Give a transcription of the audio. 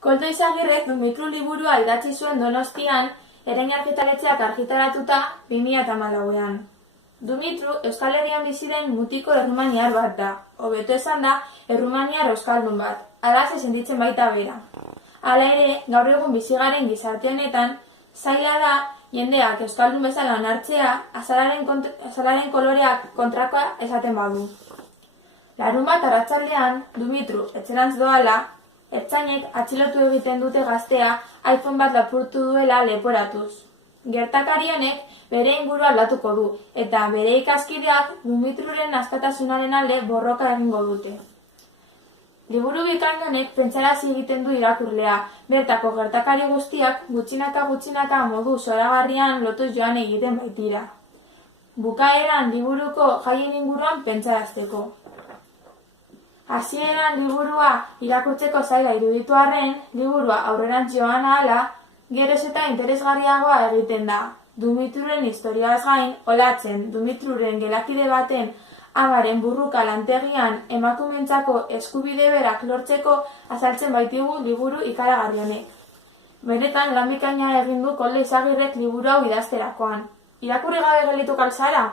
Koldo Izagirrek Dumitru liburua idatzi zuen Donostian, Erein argitaletxeak argitaratuta 2014an. Dumitru Euskal Herrian bizi den mutiko errumaniar bat da, hobeto esan da, errumaniar euskaldun bat, halaxe sentitzen baita bera. Hala ere, gaur egun bizi garen gizarte honetan, zaila da jendeak euskaldun bezala onartzea, azalaren koloreak kontrakoa esaten badu. Larunbat arratsaldean, Dumitru etxerantz doala, ertzainek atxilotu egiten dute gaztea iPhone bat lapurtu duela leporatuz. Gertakari honek bere ingurua aldatuko du, eta bere ikaskideak Dumitruren askatasunaren alde borroka egingo dute. Liburu bikain honek pentsarazi egiten du irakurlea, bertako gertakari guztiak gutxinaka modu zoragarrian lotuz joan egiten baitira. Bukaeran liburuko jaien inguruan pentsarazteko. Hasieran liburua irakurtzeko zaila iruditu arren, liburua aurrerantz joan ahala, geroz eta interesgarriagoa egiten da. Dumitruren historiaz gain, Olatzen, Dumitruren gelakide baten amaren burruka lantegian emakumeentzako eskubide berak lortzeko azaltzen baitigu liburu ikaragarri honek. Benetan lan bikaina egin du Koldo Izagirrek liburu hau idazterakoan. Irakurri gabe gelditu al zara?